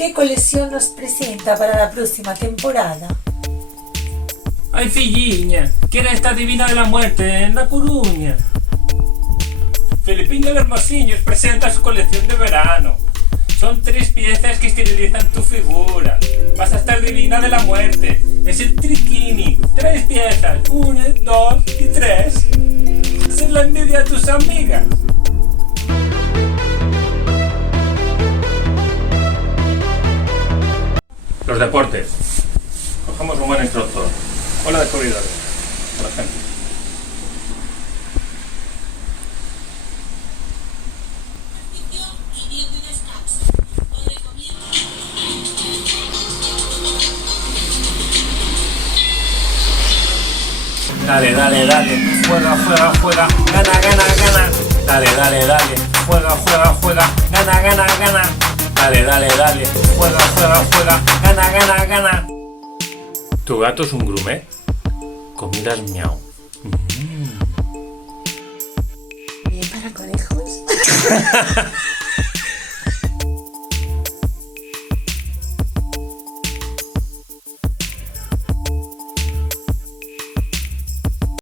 ¿Qué colección nos presenta para la próxima temporada? Ai filliña, ¿quiere esta divina de la muerte en La Coruña? Filipín del Hermosillo presenta su colección de verano. Son 3 piezas que estilizan tu figura. Vas a estar divina de la muerte. Es el triquini. 3 piezas. 1, 2 y 3. Hacer la envidia a tus amigas. Los deportes. Cogemos un buen instructor. Hola descubridores. Por ejemplo. Dale, dale, dale, juega, juega, juega, gana, gana, gana. Dale, dale, dale, juega, juega, juega, gana, gana, gana. Dale, dale, dale, juega, juega, juega, gana, gana, gana. ¿Tu gato es un grumet? Comidas miau. ¿Bien para conejos?